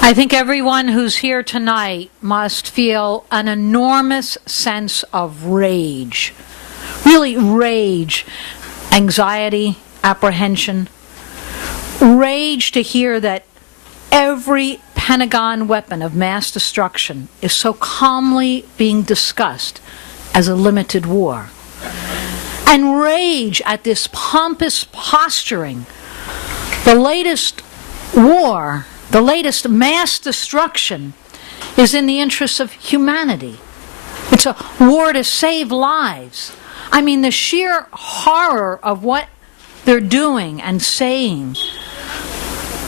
I think everyone who's here tonight must feel an enormous sense of rage. Really rage, anxiety, apprehension. Rage to hear that every Pentagon weapon of mass destruction is so calmly being discussed as a limited war. And rage at this pompous posturing. The latest war, the latest mass destruction is in the interests of humanity. It's a war to save lives. I mean, the sheer horror of what they're doing and saying,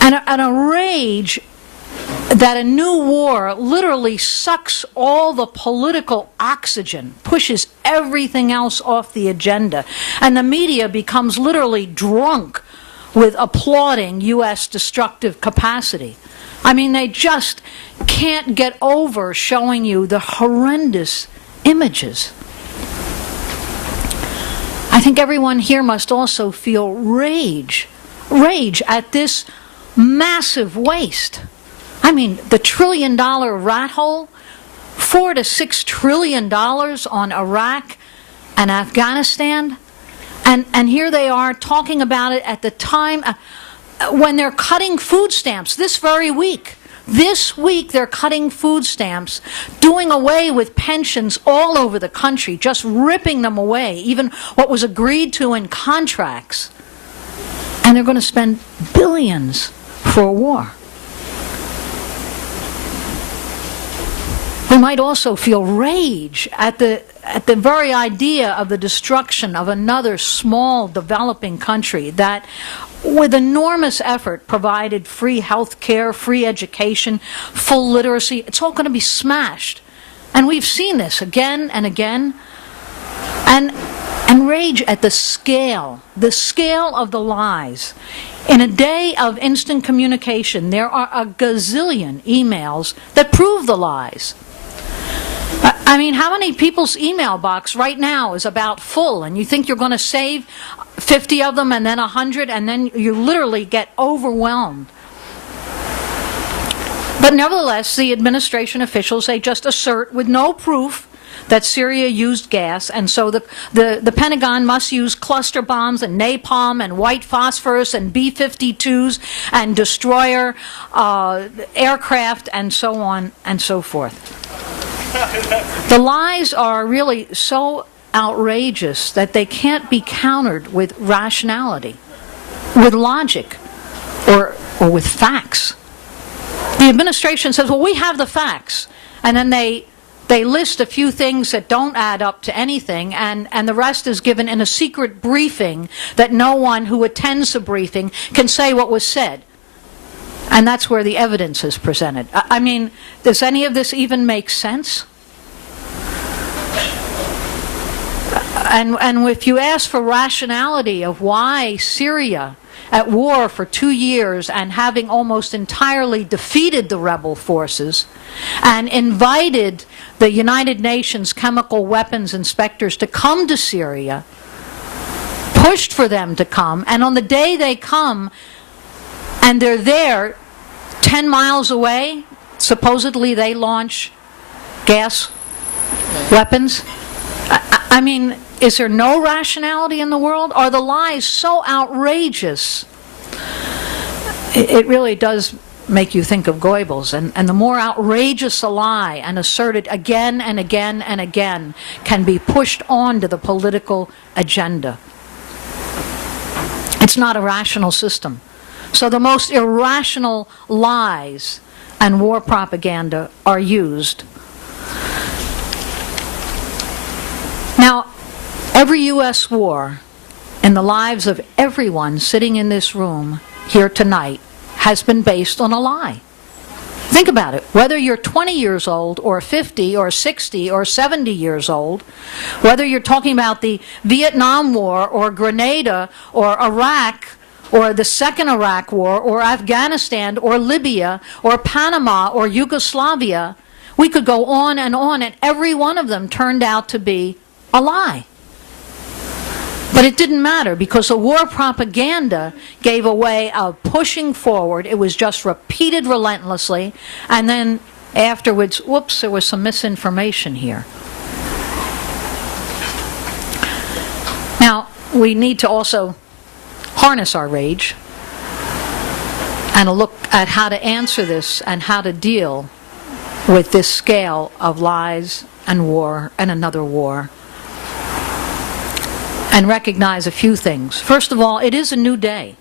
and a rage that a new war literally sucks all the political oxygen, pushes everything else off the agenda, and the media becomes literally drunk with applauding U.S. destructive capacity. I mean, they just can't get over showing you the horrendous images. I think everyone here must also feel rage at this massive waste. I mean, the $1 trillion rat hole, $4 to $6 trillion on Iraq and Afghanistan, and here they are talking about it at the time when they're cutting food stamps this very week. This week they're cutting food stamps, doing away with pensions all over the country, just ripping them away, even what was agreed to in contracts. And they're going to spend billions for a war. We might also feel rage at the very idea of the destruction of another small developing country that with enormous effort provided free health care, free education, full literacy. It's all going to be smashed. And we've seen this again and again. And rage at the scale of the lies. In a day of instant communication, there are a gazillion emails that prove the lies. I mean, how many people's email box right now is about full, and you think you're going to save 50 of them and then 100, and then you literally get overwhelmed. But nevertheless, the administration officials, they just assert with no proof that Syria used gas, and so the Pentagon must use cluster bombs and napalm and white phosphorus and B-52s and destroyer aircraft and so on and so forth. The lies are really so outrageous that they can't be countered with rationality, with logic, or with facts. The administration says, well, we have the facts, and then they list a few things that don't add up to anything, and the rest is given in a secret briefing that no one who attends the briefing can say what was said. And that's where the evidence is presented. I mean, does any of this even make sense? And if you ask for rationality of why Syria, at war for 2 years and having almost entirely defeated the rebel forces and invited the United Nations chemical weapons inspectors to come to Syria, pushed for them to come, and on the day they come and they're there 10 miles away, supposedly they launch gas weapons. I mean, is there no rationality in the world? Are the lies so outrageous? It really does make you think of Goebbels. And the more outrageous a lie and asserted again and again and again can be pushed onto the political agenda. It's not a rational system. So the most irrational lies and war propaganda are used. Now, every U.S. war in the lives of everyone sitting in this room here tonight has been based on a lie. Think about it. Whether you're 20 years old or 50 or 60 or 70 years old, whether you're talking about the Vietnam War or Grenada or Iraq or the Second Iraq War or Afghanistan or Libya or Panama or Yugoslavia, we could go on, and every one of them turned out to be a lie. But it didn't matter because the war propaganda gave a way of pushing forward. It was just repeated relentlessly, and then afterwards, whoops, there was some misinformation here. Now, we need to also harness our rage and look at how to answer this and how to deal with this scale of lies and war and another war, and recognize a few things. First of all, it is a new day.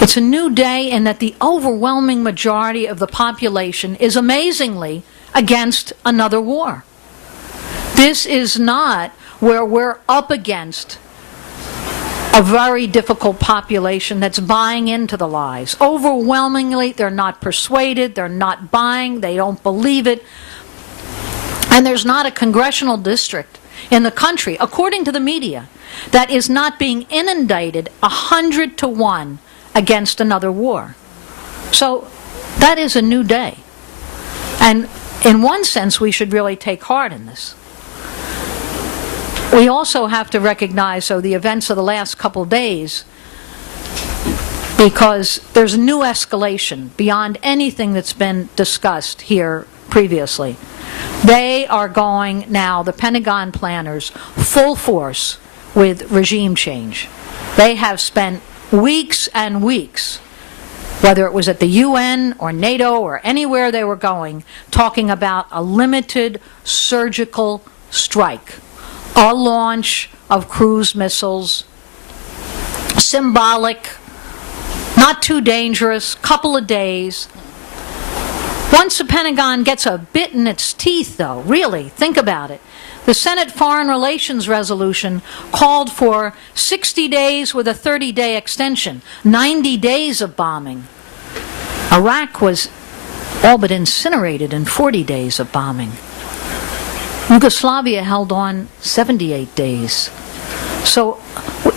It's a new day in that the overwhelming majority of the population is amazingly against another war. This is not where we're up against a very difficult population that's buying into the lies. Overwhelmingly, they're not persuaded, they're not buying, they don't believe it. And there's not a congressional district in the country, according to the media, that is not being inundated 100 to 1 against another war. So that is a new day. And in one sense, we should really take heart in this. We also have to recognize, so the events of the last couple days, because there's a new escalation beyond anything that's been discussed here previously. They are going now, the Pentagon planners, full force with regime change. They have spent weeks and weeks, whether it was at the UN or NATO or anywhere they were going, talking about a limited surgical strike, a launch of cruise missiles, symbolic, not too dangerous, couple of days. Once the Pentagon gets a bit in its teeth, though, really, think about it. The Senate Foreign Relations resolution called for 60 days with a 30-day extension, 90 days of bombing. Iraq was all but incinerated in 40 days of bombing. Yugoslavia held on 78 days. So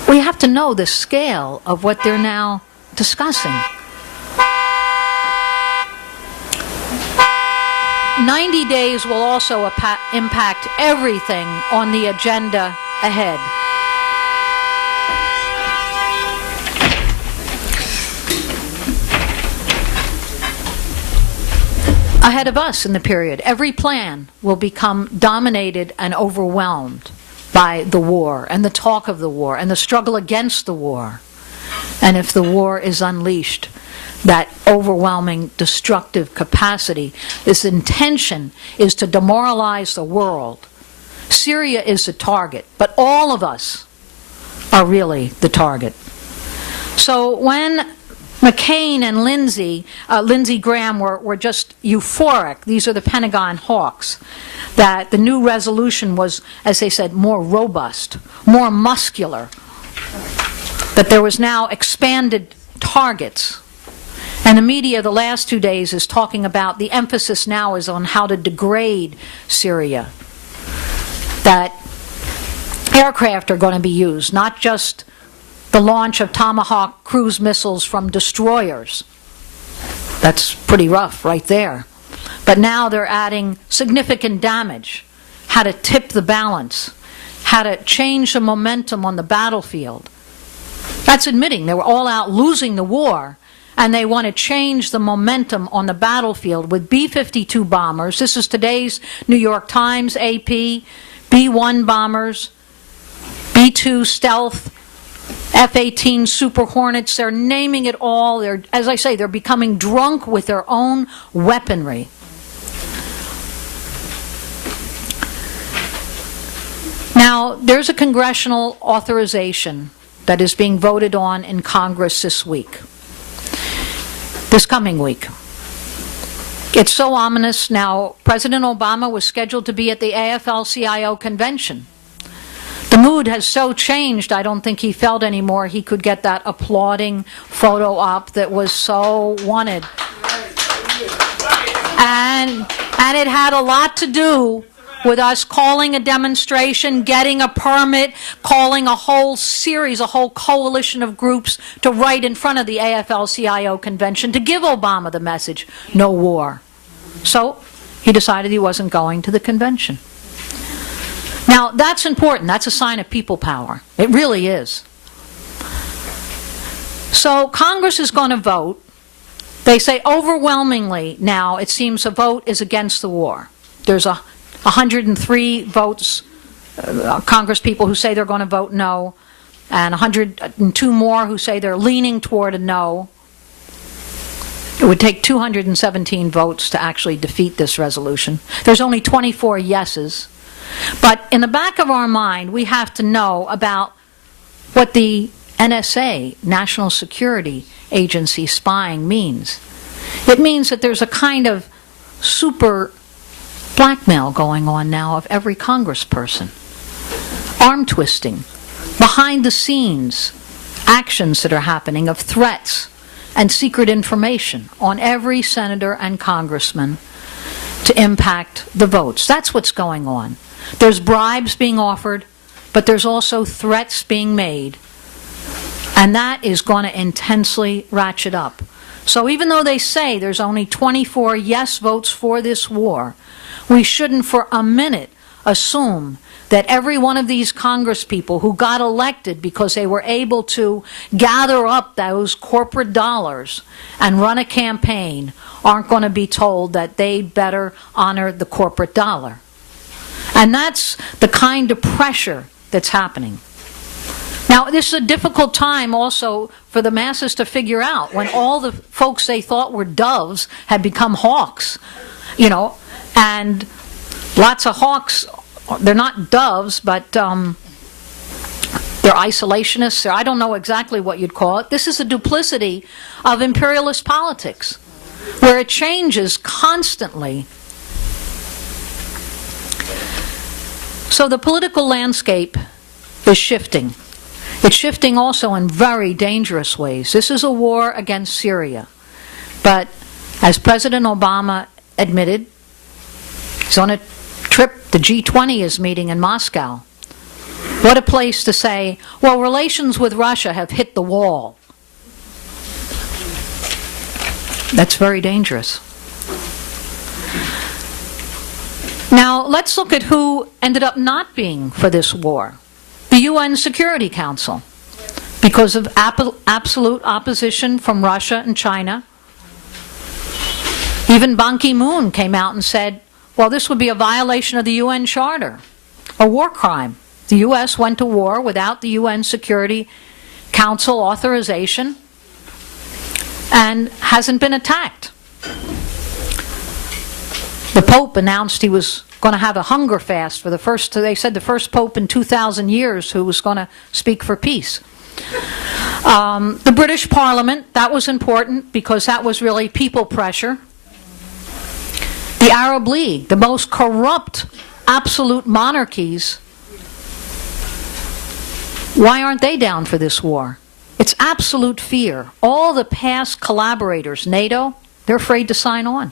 we have to know the scale of what they're now discussing. 90 days will also impact everything on the agenda ahead. Ahead of us in the period, every plan will become dominated and overwhelmed by the war and the talk of the war and the struggle against the war. And if the war is unleashed, that overwhelming destructive capacity, this intention is to demoralize the world. Syria is the target, but all of us are really the target. So when McCain and Lindsey Graham were just euphoric, these are the Pentagon hawks, that the new resolution was, as they said, more robust, more muscular, that there was now expanded targets. And the media the last 2 days is talking about the emphasis now is on how to degrade Syria. That aircraft are going to be used, not just the launch of Tomahawk cruise missiles from destroyers. That's pretty rough right there. But now they're adding significant damage, how to tip the balance, how to change the momentum on the battlefield. That's admitting they were all out losing the war, and they want to change the momentum on the battlefield with B-52 bombers. This is today's New York Times, AP, B-1 bombers, B-2 stealth, F-18 Super Hornets. They're naming it all. They're, as I say, they're becoming drunk with their own weaponry. Now, there's a congressional authorization that is being voted on in Congress this coming week. It's so ominous now. President Obama was scheduled to be at the AFL-CIO convention. The mood has so changed, I don't think he felt anymore he could get that applauding photo op that was so wanted. And it had a lot to do with us calling a demonstration, getting a permit, calling a whole series, a whole coalition of groups to write in front of the AFL-CIO convention to give Obama the message, no war. So he decided he wasn't going to the convention. Now, Now, that's important. That's a sign of people power. It really is. So Congress is going to vote. They say overwhelmingly now it seems a vote is against the war. There's 103 votes, Congress people who say they're going to vote no, and 102 more who say they're leaning toward a no. It would take 217 votes to actually defeat this resolution. There's only 24 yeses. But in the back of our mind, we have to know about what the NSA, National Security Agency spying, means. It means that there's a kind of super blackmail going on now of every congressperson. Arm twisting, behind the scenes actions that are happening of threats and secret information on every senator and congressman to impact the votes. That's what's going on. There's bribes being offered, but there's also threats being made. And that is going to intensely ratchet up. So even though they say there's only 24 yes votes for this war, we shouldn't for a minute assume that every one of these congresspeople who got elected because they were able to gather up those corporate dollars and run a campaign aren't going to be told that they'd better honor the corporate dollar. And that's the kind of pressure that's happening. Now, this is a difficult time also for the masses to figure out when all the folks they thought were doves had become hawks, you know, and lots of hawks, they're not doves, but they're isolationists. I don't know exactly what you'd call it. This is a duplicity of imperialist politics, where it changes constantly. So the political landscape is shifting. It's shifting also in very dangerous ways. This is a war against Syria. But as President Obama admitted, he's on a trip, the G20 is meeting in Moscow. What a place to say, well, relations with Russia have hit the wall. That's very dangerous. Now, let's look at who ended up not being for this war. The UN Security Council, because of absolute opposition from Russia and China. Even Ban Ki-moon came out and said, well, this would be a violation of the UN Charter, a war crime. The U.S. went to war without the UN Security Council authorization and hasn't been attacked. The Pope announced he was going to have a hunger fast for the first, they said the first Pope in 2,000 years who was going to speak for peace. The British Parliament, that was important because that was really people pressure. The Arab League, the most corrupt absolute monarchies, why aren't they down for this war? It's absolute fear. All the past collaborators, NATO, they're afraid to sign on.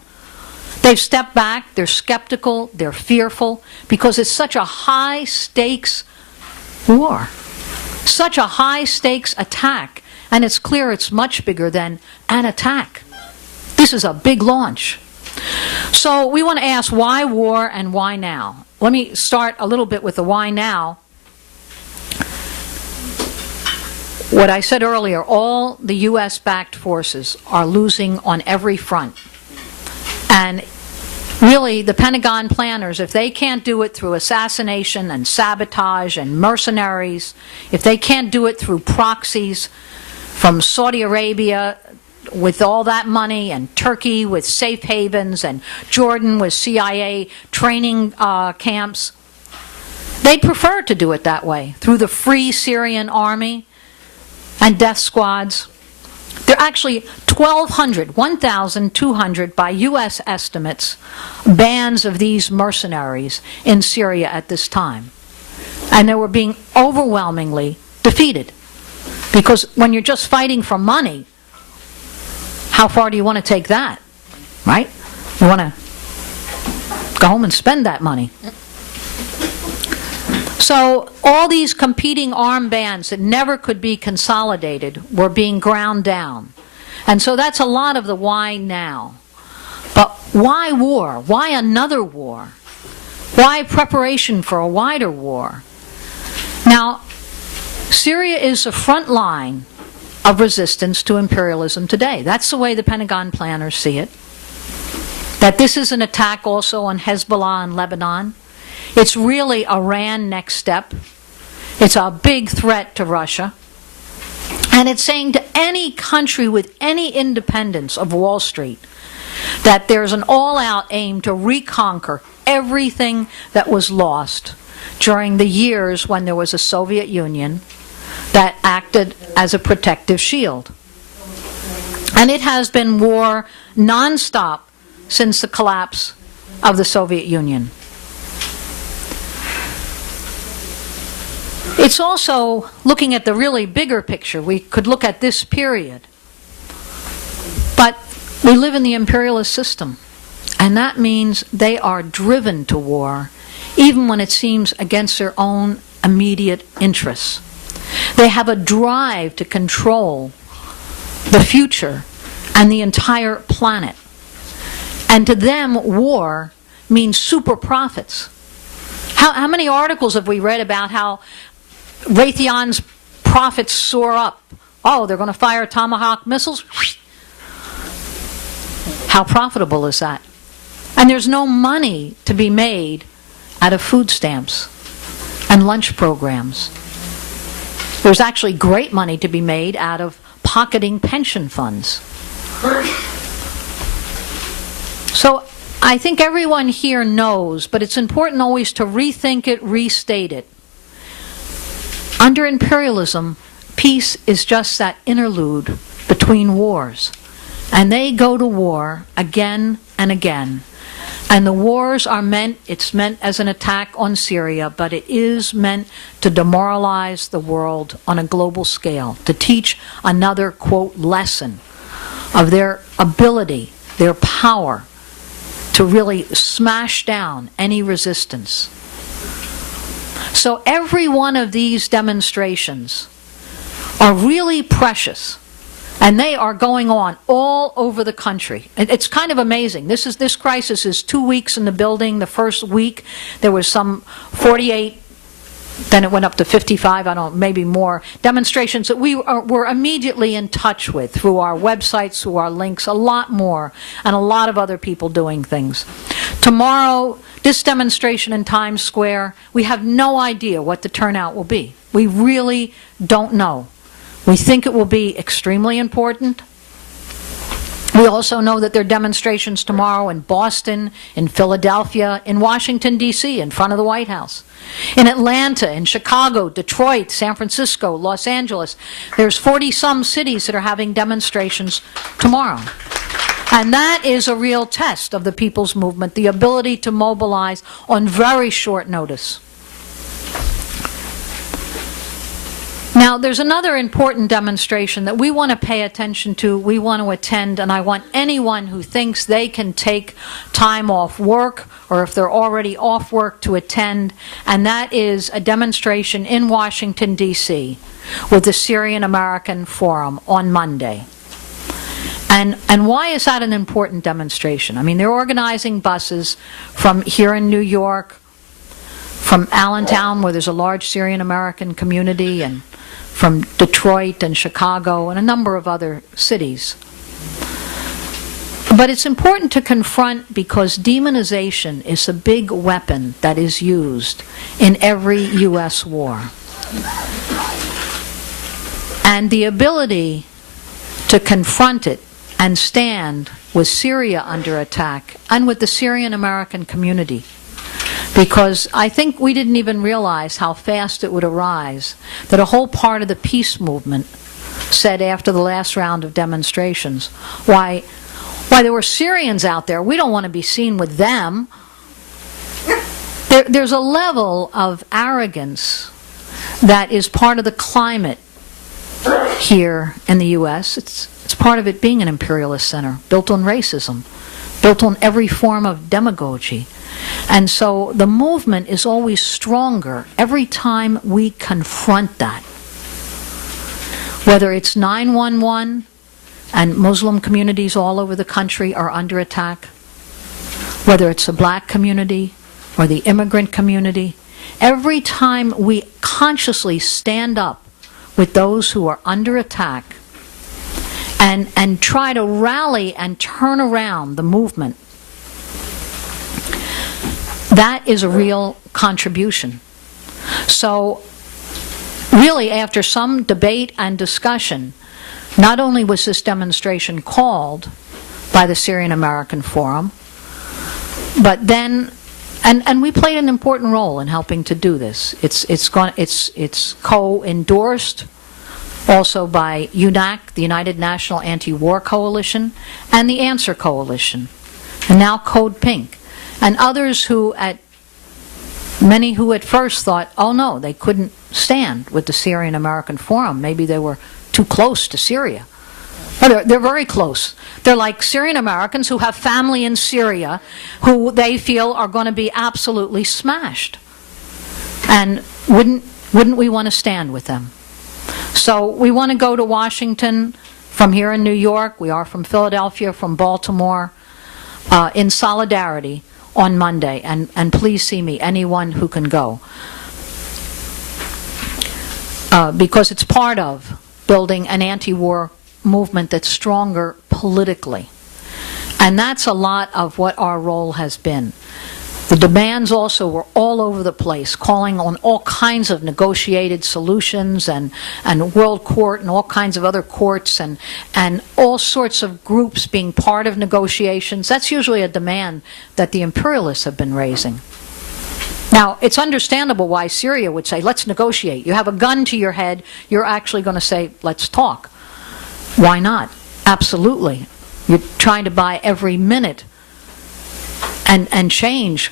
They've stepped back, they're skeptical, they're fearful, because it's such a high-stakes war, such a high-stakes attack, and it's clear it's much bigger than an attack. This is a big launch. So we want to ask why war and why now? Let me start a little bit with the why now. What I said earlier, all the US-backed forces are losing on every front. And really, the Pentagon planners, if they can't do it through assassination and sabotage and mercenaries, if they can't do it through proxies from Saudi Arabia with all that money, and Turkey with safe havens, and Jordan with CIA training camps, they'd prefer to do it that way, through the Free Syrian Army and death squads. There are actually 1,200, 1,200 by U.S. estimates, bands of these mercenaries in Syria at this time. And they were being overwhelmingly defeated. Because when you're just fighting for money, how far do you want to take that? Right? You want to go home and spend that money. So all these competing armed bands that never could be consolidated were being ground down. And so that's a lot of the why now. But why war? Why another war? Why preparation for a wider war? Now, Syria is the front line of resistance to imperialism today. That's the way the Pentagon planners see it. That this is an attack also on Hezbollah and Lebanon. It's really Iran next step. It's a big threat to Russia. And it's saying to any country with any independence of Wall Street that there's an all-out aim to reconquer everything that was lost during the years when there was a Soviet Union that acted as a protective shield. And it has been war nonstop since the collapse of the Soviet Union. It's also looking at the really bigger picture. We could look at this period. But we live in the imperialist system, and that means they are driven to war, even when it seems against their own immediate interests. They have a drive to control the future and the entire planet. And to them, war means super profits. How many articles have we read about how Raytheon's profits soar up? Oh, they're going to fire Tomahawk missiles? How profitable is that? And there's no money to be made out of food stamps and lunch programs. There's actually great money to be made out of pocketing pension funds. So I think everyone here knows, but it's important always to rethink it, restate it. Under imperialism, peace is just that interlude between wars. And they go to war again and again. And the wars are meant, it's meant as an attack on Syria, but it is meant to demoralize the world on a global scale, to teach another, quote, lesson of their ability, their power to really smash down any resistance. So every one of these demonstrations are really precious. And they are going on all over the country. It's kind of amazing. This crisis is 2 weeks in the building. The first week there was some 48, then it went up to 55, I don't know, maybe more, demonstrations that we were immediately in touch with through our websites, through our links, a lot more, and a lot of other people doing things. Tomorrow, this demonstration in Times Square, we have no idea what the turnout will be. We really don't know. We think it will be extremely important. We also know that there are demonstrations tomorrow in Boston, in Philadelphia, in Washington, D.C., in front of the White House, in Atlanta, in Chicago, Detroit, San Francisco, Los Angeles. There's 40-some cities that are having demonstrations tomorrow. And that is a real test of the people's movement, the ability to mobilize on very short notice. Now, there's another important demonstration that we want to pay attention to, we want to attend, and I want anyone who thinks they can take time off work, or if they're already off work, to attend, and that is a demonstration in Washington, D.C. with the Syrian American Forum on Monday. And why is that an important demonstration? I mean, they're organizing buses from here in New York, from Allentown, where there's a large Syrian American community, and from Detroit and Chicago and a number of other cities. But it's important to confront because demonization is a big weapon that is used in every U.S. war. And the ability to confront it and stand with Syria under attack and with the Syrian American community. Because I think we didn't even realize how fast it would arise, that a whole part of the peace movement said after the last round of demonstrations, why there were Syrians out there, we don't want to be seen with them. There's a level of arrogance that is part of the climate here in the U.S. It's part of it being an imperialist center, built on racism, built on every form of demagogy. And so the movement is always stronger every time we confront that. Whether it's 9/11 and Muslim communities all over the country are under attack, whether it's the black community, or the immigrant community, every time we consciously stand up with those who are under attack and try to rally and turn around the movement, that is a real contribution. So really, after some debate and discussion, not only was this demonstration called by the Syrian American Forum, but then, and we played an important role in helping to do this. It's co-endorsed also by UNAC, the United National Anti-War Coalition, and the Answer Coalition, and now Code Pink, and others many who at first thought, oh no, they couldn't stand with the Syrian American Forum. Maybe they were too close to Syria. Oh, they're very close. They're like Syrian Americans who have family in Syria who they feel are going to be absolutely smashed. And wouldn't we want to stand with them? So we want to go to Washington from here in New York. We are from Philadelphia, from Baltimore, in solidarity on Monday. And please see me, anyone who can go. Because it's part of building an anti-war movement that's stronger politically. And that's a lot of what our role has been. The demands also were all over the place, calling on all kinds of negotiated solutions and World Court and all kinds of other courts and all sorts of groups being part of negotiations. That's usually a demand that the imperialists have been raising. Now, it's understandable why Syria would say, let's negotiate. You have a gun to your head, you're actually going to say, let's talk. Why not? Absolutely. You're trying to buy every minute and change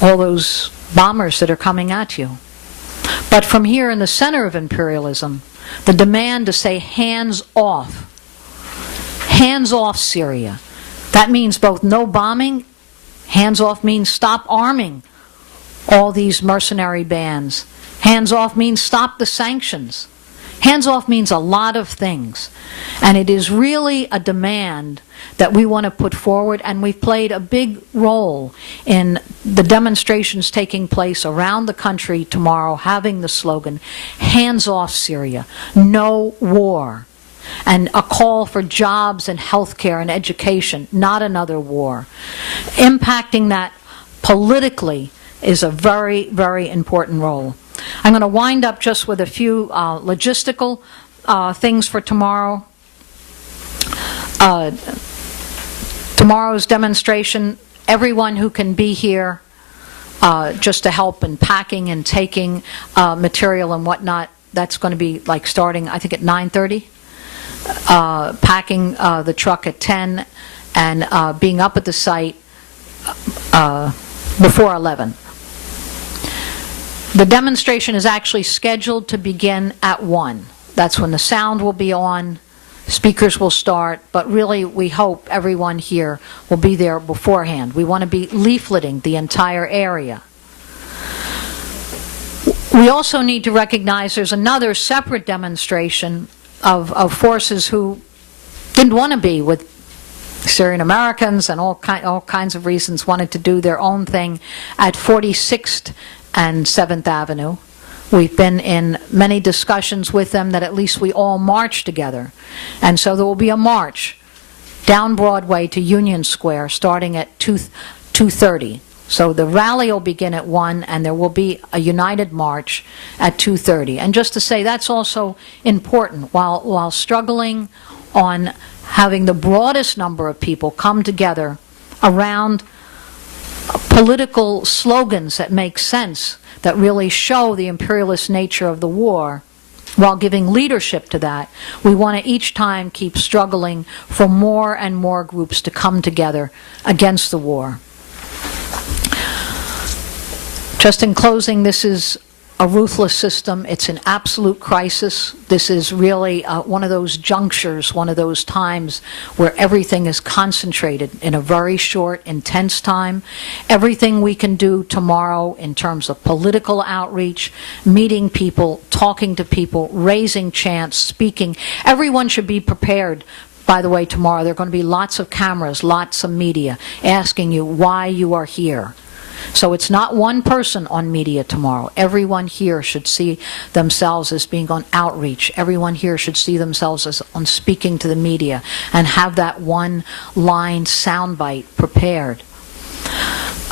all those bombers that are coming at you. But from here in the center of imperialism, the demand to say hands off Syria. That means both no bombing, hands off means stop arming all these mercenary bands. Hands off means stop the sanctions. Hands off means a lot of things. And it is really a demand that we want to put forward, and we've played a big role in the demonstrations taking place around the country tomorrow, having the slogan, hands off Syria, no war, and a call for jobs and health care and education, not another war. Impacting that politically is a very, very important role. I'm going to wind up just with a few logistical things for tomorrow. Tomorrow's demonstration, everyone who can be here just to help in packing and taking material and whatnot, that's going to be like starting, I think, at 9:30. Packing the truck at 10 and being up at the site before 11. The demonstration is actually scheduled to begin at 1. That's when the sound will be on, speakers will start, but really we hope everyone here will be there beforehand. We want to be leafleting the entire area. We also need to recognize there's another separate demonstration of forces who didn't want to be with Syrian Americans and all kinds of reasons, wanted to do their own thing at 46th and 7th Avenue. We've been in many discussions with them that at least we all march together. And so there will be a march down Broadway to Union Square starting at 2:30. So the rally will begin at 1 and there will be a united march at 2:30. And just to say that's also important while struggling on having the broadest number of people come together around political slogans that make sense, that really show the imperialist nature of the war, while giving leadership to that. We want to each time keep struggling for more and more groups to come together against the war. Just in closing, this is a ruthless system. It's an absolute crisis. This is really one of those junctures, one of those times where everything is concentrated in a very short, intense time. Everything we can do tomorrow in terms of political outreach, meeting people, talking to people, raising chants, speaking. Everyone should be prepared. By the way, tomorrow there are going to be lots of cameras, lots of media asking you why you are here. So it's not one person on media tomorrow. Everyone here should see themselves as being on outreach. Everyone here should see themselves as on speaking to the media and have that one line soundbite prepared.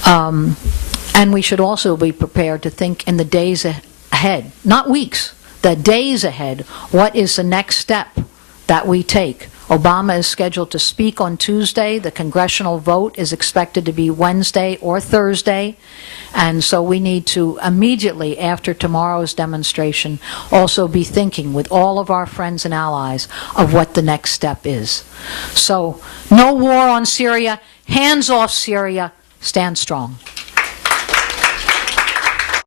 And we should also be prepared to think in the days ahead, not weeks, the days ahead, what is the next step that we take? Obama is scheduled to speak on Tuesday. The congressional vote is expected to be Wednesday or Thursday. And so we need to immediately after tomorrow's demonstration also be thinking with all of our friends and allies of what the next step is. So no war on Syria, hands off Syria, stand strong.